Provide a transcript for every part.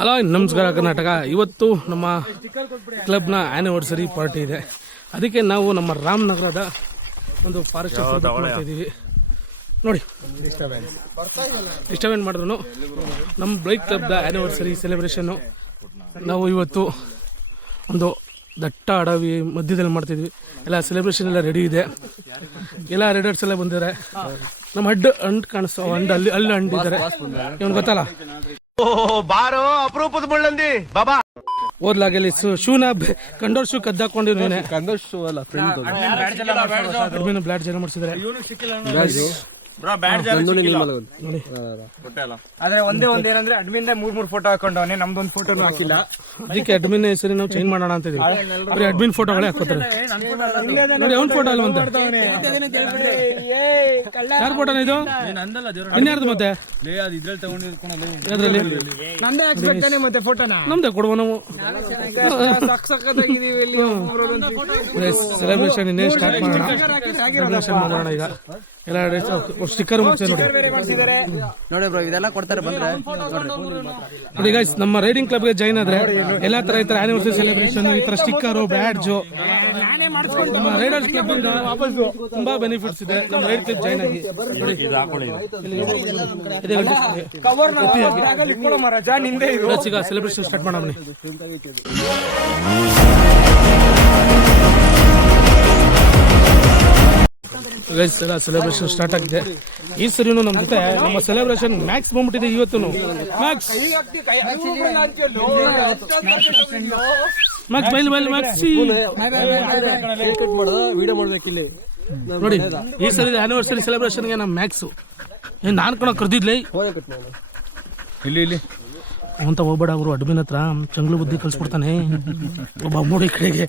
Hello ನಮಸ್ಕಾರ ಕರ್ನಾಟಕ. ಇವತ್ತು ನಮ್ಮ ಕ್ಲಬ್ನ ಆ್ಯನಿವರ್ಸರಿ ಪಾರ್ಟಿ ಇದೆ. ಅದಕ್ಕೆ ನಾವು ನಮ್ಮ ರಾಮನಗರದ ಒಂದು ಫಾರೆಸ್ಟ್ ಮಾಡ್ತಾ ಇದ್ದೀವಿ. ನೋಡಿ, ಡಿಸ್ಟರ್ಬೆಂಟ್ ಮಾಡಿದ್ರು ನಮ್ಮ ಬೈಕ್ ಕ್ಲಬ್ದ ಆ್ಯನಿವರ್ಸರಿ ಸೆಲೆಬ್ರೇಷನ್ನು ನಾವು ಇವತ್ತು ಒಂದು ದಟ್ಟ ಅಡವಿ ಮಧ್ಯದಲ್ಲಿ ಮಾಡ್ತಿದ್ವಿ. ಎಲ್ಲ ಸೆಲೆಬ್ರೇಷನ್ ಎಲ್ಲ ರೆಡಿ ಇದೆ. ಎಲ್ಲ ರೆಡರ್ಸ್ ಎಲ್ಲ ಬಂದಿದ್ದಾರೆ. ನಮ್ಮ ಹಂಡ್ ಕಾಣಿಸ್ತು, ಅಲ್ಲಿ ಹಂಡಿದ್ದಾರೆ. ಇವನು ಗೊತ್ತಲ್ಲ, ಬಾರೋ ಅಪರೂಪದ ಮುಳ್ಳಂದಿ ಬಾಬಾ. ಓದ್ಲಾಗಲಿ ಶೂನ ಕಂಡೋರ್ ಶೂ ಕದ್ದಾಕೊಂಡಿವ್ನೇನೆ. ಕಂಡೋರ್ ಶೂ ಅಲ್ಲ, ಫ್ರೆಂಡ್ ಬ್ಲಾಡ್ ಜನ ಮಾಡಿಸಿದ್ದಾರೆ. ಆದ್ರೆ ಒಂದೇ ಏನಂದ್ರೆ ಅಡ್ಮಿನ್ 3 ಫೋಟೋ ಹಾಕೊಂಡವನೆ, ನಮ್ದೊಂದು ಫೋಟೋ ಹಾಕಿಲ್ಲ. ಅದಕ್ಕೆ ಅಡ್ಮಿನ್ ಹೆಸರು ನಾವು ಚೇಂಜ್ ಮಾಡೋಣ ಅಂತ ಇದೀವಿ. ಬರೀ ಅಡ್ಮಿನ್ ಫೋಟೋಗಳೇ ಹಾಕೋತಾರೆ. ನೋಡಿ, ಅವ್ನ ಫೋಟೋ ಅಲ್ವಂತೆ. ಯಾರ ಫೋಟೋನ ಇದು? ಇನ್ಯಾರ್ದು ಮತ್ತೆ? ಮತ್ತೆ ಫೋಟೋನ ನಮ್ದೇ ಕೊಡುವ ನಾವು. ಸೆಲೆಬ್ರೇಷನ್ ಇನ್ನೇ ಸ್ಟಾರ್ಟ್ ಮಾಡೋಣ. ಸೆಲೆಬ್ರೇಷನ್ ಮಾಡೋಣ ಈಗ. ಎಲ್ಲ ಸ್ಟಿಕ್ಕರ್ ಮುಗಿಸಿ ನೋಡಿ ಬ್ರೋ, ಇದೆಲ್ಲ ಕೊಡ್ತಾರೆ ಬಂದ್ರೆ ನೋಡಿ ಗೈಸ್. ನಮ್ಮ ರೈಡಿಂಗ್ ಕ್ಲಬ್ಗೆ ಜಾಯ್ನ್ ಆದ್ರೆ ಎಲ್ಲಾ ತರ ಈ ತರ ಆನಿವರ್ಸರಿ ಸೆಲೆಬ್ರೇಷನ್, ಈ ತರ ಸ್ಟಿಕ್ಕರ್, ಬ್ಯಾಡ್ಜು, ನಮ್ಮ ರೈಡರ್ಸ್ ಕ್ಲಬ್ ಇಂದ ತುಂಬಾ ಬೆನಿಫಿಟ್ಸ್ ಇದೆ. ನಮ್ಮ ರೈಡ್ ಕ್ಲಬ್ ಜಾಯ್ನ್ ಆಗಿ ನೋಡಿ. ಈಗ ಸೆಲೆಬ್ರೇಷನ್ ಸ್ಟಾರ್ಟ್ ಮಾಡೋಣ. ಗೈಸ್, ಎಲ್ಲ ಸೆಲೆಬ್ರೇಷನ್ ಸ್ಟಾರ್ಟ್ ಆಗಿದೆ. ಈ ಸರಿನೂ ನಮ್ಮ ಜೊತೆ ನಮ್ಮ ಸೆಲೆಬ್ರೇಷನ್ ಮ್ಯಾಕ್ಸ್ ಬಂದ್ಬಿಟ್ಟಿದೆ. ಇವತ್ತು ಮ್ಯಾಕ್ಸ್ ನೋಡಿ, ಈ ಸರಿ ಆನಿವರ್ಸರಿ ಸೆಲೆಬ್ರೇಷನ್ಗೆ ನಮ್ಮ ಮ್ಯಾಕ್ಸ್ ನಾನ್ ಕಣ ಕರೆದಿದ್ಲೇ ಇಲ್ಲಿ ಅಂತ ಹೋಗ್ಬೇಡ. ಅವರು ಅಡ್ಮಿನ್ ಹತ್ರ ಚಂಗ್ಳು ಬುದ್ಧಿ ಕಳ್ಸ್ಬಿಡ್ತಾನೆ ಒಬ್ಬ ಮೂಡಿ ಕಡೆಗೆ.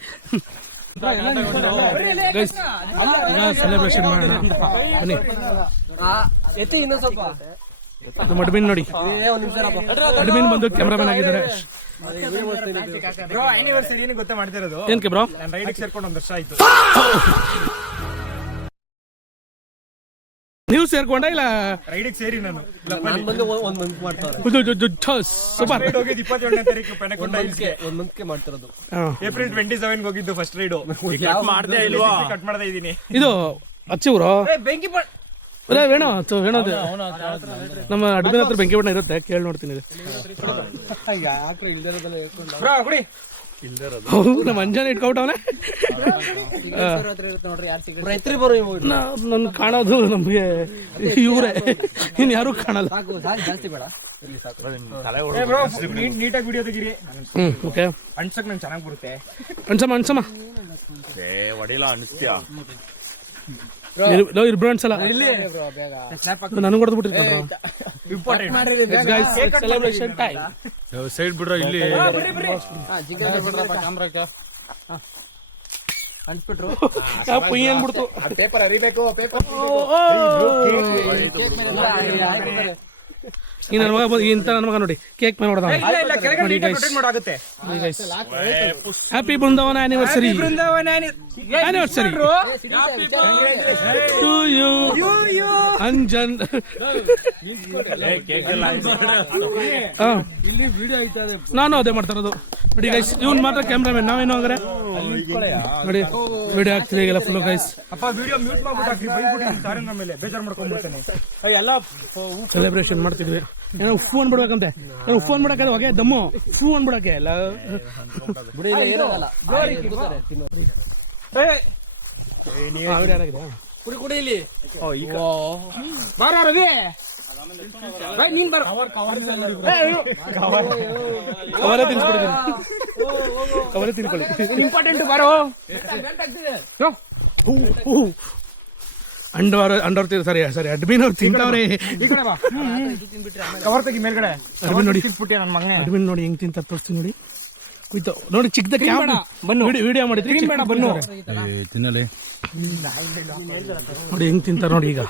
ಸೆಲೆಬ್ರೇಷನ್ ಮಾಡೋಣ ಬನ್ನಿ. ನಮ್ಮ ಅಡ್ಮಿನ್ ನೋಡಿ, ಅಡ್ಮಿನ್ ಬಂದು ಕ್ಯಾಮ್ರಾಮನ್ ಆಗಿದ್ದಾರೆ. ಗೊತ್ತಾ ಮಾಡ್ತಿರೋದು ಏನ್ಕೆ ಬ್ರೋ? ರೈಡಿಗೆ ಸೇರ್ಕೊಂಡು 1 ವರ್ಷ ಆಯ್ತು. ನೀವು ಸೇರ್ಕೊಂಡ ಇಲ್ಲ? ರೈಡಿಗೆ ಸೇರಿ ನಾನು ಸೂಪರ್. 27ನೇ ತಾರೀಕು ಪೆನಕೊಂಡ ಹಿಲ್ಸ್ಗೆ 1 ಮಂತ್ಗೆ ಮಾಡ್ತಿರೋದು. ಏಪ್ರಿಲ್ 27 ಹೋಗಿದ್ದು ಫಸ್ಟ್ ರೈಡು. ಕಟ್ ಮಾಡ್ತಾ ಇದೀನಿ. ಇದು ಅಚ್ಚೂರು ಬೆಂಕಿ ವೇಣು ಹೇಳೋದು ನಮ್ಮ ಅಡ್ಮಿನ್ ಹತ್ರ ಬೆಂಕಿ ಬಣ್ಣ ಇರುತ್ತೆ, ಕೇಳಿ ನೋಡ್ತೀನಿ. ನಮ್ಮ ಅಂಜಾನ ಇಟ್ಕೊಬಿಟ್ಟವನೆ. ನನ್ ಕಾಣೋದು ನಮ್ಗೆ ಇವ್ರೆ, ಇನ್ ಯಾರು ಕಾಣಲ್ಲ. ನೀಟಾಗಿ ವಿಡಿಯೋ ತೆಗೀರಿ. ಓಕೆ, ಅನ್ಸಕ್ ನಂಗೆ ಚೆನ್ನಾಗಿ ಬರುತ್ತೆ. ಅನ್ಸಮ್ಮ ಹೊಡಿಲ್ಲ ಅನಿಸ್ತೀಯ? ಇಬ್ರು ಅನ್ಸಲ್ಲ. ನನಗೆ ಹೊಡೆದು ಬಿಟ್ಟಿರ್ತಾರೆ. Celebration time. ಸೈಡ್ ಬಿಡ್ರ ಇಲ್ಲಿ ಅನ್ಸ್ಬಿಟ್ರು ಏನ್ಬಿಡ್ತು. ಪೇಪರ್ ಅರಿಬೇಕು. ಪೇಪರ್ ಈ ನನ್ನ ಮಗ ಇಂತ ನನ್ನ ಮಗ ನೋಡಿ ಕೇಕ್ ಮೇಲೆ ಹೊಡೆದ. Happy Brindavan anniversary. Anniversary to you Anjan. ನಾನು ಅದೇ ಮಾಡ್ತಾ ಇರೋದು ನೋಡಿ ಗೈಸ್. ಇವನ್ ಮಾತ್ರ ಕ್ಯಾಮ್ರಾಮನ್, ನಾವೇನು ಹಂಗಾರೆ ನೋಡಿ ವಿಡಿಯೋ ಆಗ್ತಿದೆ ಈಗೆಲ್ಲ ಫುಲ್ ಗೈಸ್. ಸೆಲೆಬ್ರೇಷನ್ ಮಾಡ್ತಿದ್ವಿ. ಏನೋ ಉಫ್ ಅನ್ಬಿಡ್ಬೇಕಂತೆ, ಉಫ್ ಅನ್ಬಿಡಕ್ಕೆ ಹೊಗೆ ದಮ್ಮು ಫೂ ಅನ್ಬಿಡಕ್ಕೆ ಎಲ್ಲ. ಕುಡಿಲಿ ನೀನ್ ಕವಲೆ ತಿನ್ಸ್ಬಿಟ್ಟಿದ್ದೀನಿ. ಕವಲೆ ತಿನ್ಕೊಳ್ಳಿ. ಇಂಪಾರ್ಟೆಂಟ್ ಬಾರೋ. ಸರಿ ಅಡ್ಮಿನ್ ಅವ್ರು ತಿಂತವ್ರೆ. ಕವರ್ ತೆಗಿ ಮೇಲ್ಗಡೆ. ಅಡ್ಮಿನ್ ನೋಡಿ, ನನ್ನ ಮಗನೇ ಅಡ್ಮಿನ್ ನೋಡಿ ಹೆಂಗ್ ತಿಂತ ತೋರಿಸ್ತೀನಿ ನೋಡಿ. ಕುಯ್ತು ನೋಡಿ, ಚಿಕ್ಕದ ವಿಡಿಯೋ ಮಾಡಿದ್ರಿ. ಬನ್ನು ತಿನ್ನಲೇ ನೋಡಿ ಹೆಂಗ್ ತಿಂತಾರ ನೋಡಿ. ಈಗ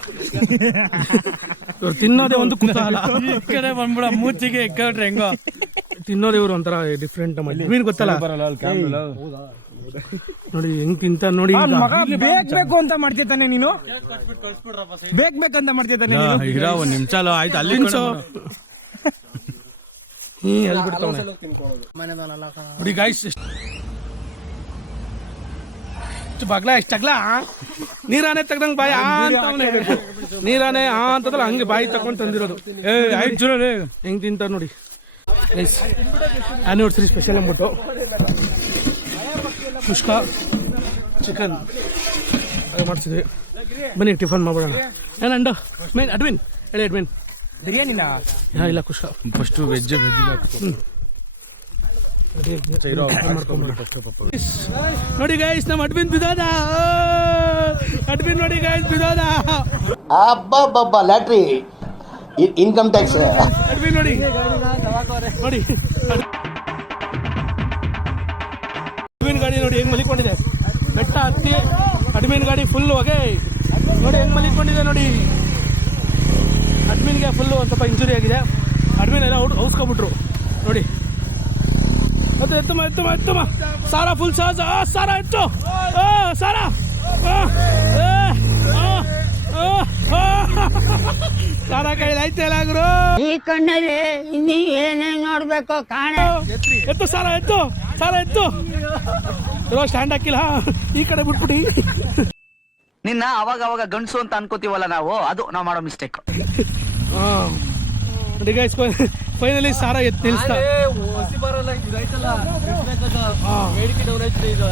ಇವ್ರು ತಿನ್ನೋದೇ ಒಂದು ಕುತೂಹಲ. ಕಡೆ ಬಂದ್ಬಿಡ ಮೂಚಿಗೆ ಎಕ್ಕಟ್ರೆ ಹೆಂಗೋ ತಿನ್ನೋದೇ ಇವ್ರು ಒಂಥರ ಡಿಫ್ರೆಂಟ್. ಅಡ್ಮಿನ್ ಗೊತ್ತಲ್ಲ ನೋಡಿ ಹೆಂಗ್ ತಿಂತ ನೋಡಿ. ಬೇಕು ಅಂತ ಮಾಡ್ತಿದ್ದಾನೆ ನೀನು, ಬೇಕಂತ ಮಾಡ್ತಿದ್ದಾನೆ. ಒಂದ್ ನಿಮಿಷ ಆಯ್ತು ಅಲ್ಲಿ ಎಲ್ಲಿ ಬಿಡ್ತಾವನೆ ನೋಡಿ ಗಾಯ್ಸ್. ಬಾಗ್ಲ ಎಷ್ಟು ಅಗ್ಲ ನೀರಾನೆ ತೆಗ್ದಂಗ್ ಬಾಯಿ ಅಂತವನೆ. ನೀರಾನೆ ಅಂತಂದ್ರೆ ಹಂಗೆ ಬಾಯಿ ತಕೊಂಡ್ ತಂದಿರೋದು. ಹೆಂಗ್ ತಿಂತಾರ ನೋಡಿ ಗೈಸ್. ಆನಿವರ್ಸರಿ ಸ್ಪೆಷಲ್ ಅಂದ್ಬಿಟ್ಟು ಕುಷ್ಕ ಚಿಕನ್ ಮಾಡ್ತಿದ್ವಿ. ಬನ್ನಿ ಟಿಫನ್ ಮಾಡ್ಬಿಡೋಣ. ಏನಂಡು ಮೇನ್ ಅಡ್ವಿನ್ ಹೇಳಿ ಅಡ್ವಿನ್. ಬಿರಿಯಾನಿನ ಇಲ್ಲ ಕುಷ್ಕ ಫಸ್ಟ್ ವೆಜ್ ನೋಡಿ ಗೈಸ್ ನಮ್ಮ ಅಡ್ವಿನ್ ಬಿದೋದ. ಅಡ್ವಿನ್ ನೋಡಿ ಗೈಸ್ ಬಿದೋದ. ಅಬ್ಬಬ್ಬಬ್ಬ ಲ್ಯಾಟ್ರಿ ಇನ್ಕಮ್ ಟ್ಯಾಕ್ಸ್. ಅಡ್ವಿನ್ ನೋಡಿ ನೋಡಿ ಅಡ್ವಿನ್ ಗಾಡಿ ನೋಡಿ ಹೆಂಗ್ ಮಲಿಕೊಂಡಿದೆ. ಬೆಟ್ಟ ಹತ್ತಿ ಅಡ್ಮಿನ್ ಗಾಡಿ ಫುಲ್ ಹೊಗೆ ನೋಡಿ ಹೆಂಗ್ ಮಲಿಕೊಂಡಿದೆ ನೋಡಿ. ಅಡ್ಮಿನ್ಗೆ ಫುಲ್ಲು ಒಂದು ಸ್ವಲ್ಪ ಇಂಜುರಿ ಆಗಿದೆ. ಅಡ್ಮಿನ್ ಎಲ್ಲ ಔಸ್ಕೊಬಿಟ್ರು ನೋಡಿ. ಮತ್ತೆ ಎತ್ತಮ್ಮ ಸಾರಾ ಫುಲ್ ಸಾಜ್. ಸಾರಾ ಎತ್ತು ಸಾರಾ. ಸಾರಾ ಕೈಲಿ ಆಯ್ತಲ್ಲ ಗುರು. ಈ ಕಣ್ಣಲ್ಲಿ ಇನ್ನೀ ಏನೇ ನೋಡ್ಬೇಕು ಕಾಣ. ಎತ್ತು ಸಾರಾ ಎತ್ತು ಇರೋ ಸ್ಟ್ಯಾಂಡ್ ಹಾಕಿಲ್ಲ ಈ ಕಡೆ ಬಿಟ್ಬಿಟ್ಟು. ನಿನ್ನ ಅವಾಗ ಅವಾಗ ಗಂಡಸು ಅಂತ ಅನ್ಕೋತೀವಲ್ಲ ನಾವು, ಅದು ನಾವು ಮಾಡೋ ಮಿಸ್ಟೇಕ್. ನೋಡಿ ಗೈಸ್ ಫೈನಲಿ ಸಾರಾ ಎತ್ತು ನಿಲ್ಸ್ತಾ. ಬರಲ್ಲ ಇದು ಐತಲ್ಲ ಬೇಡಿಕೆ ಡೌನ್ ಆಯ್ತು ಇದು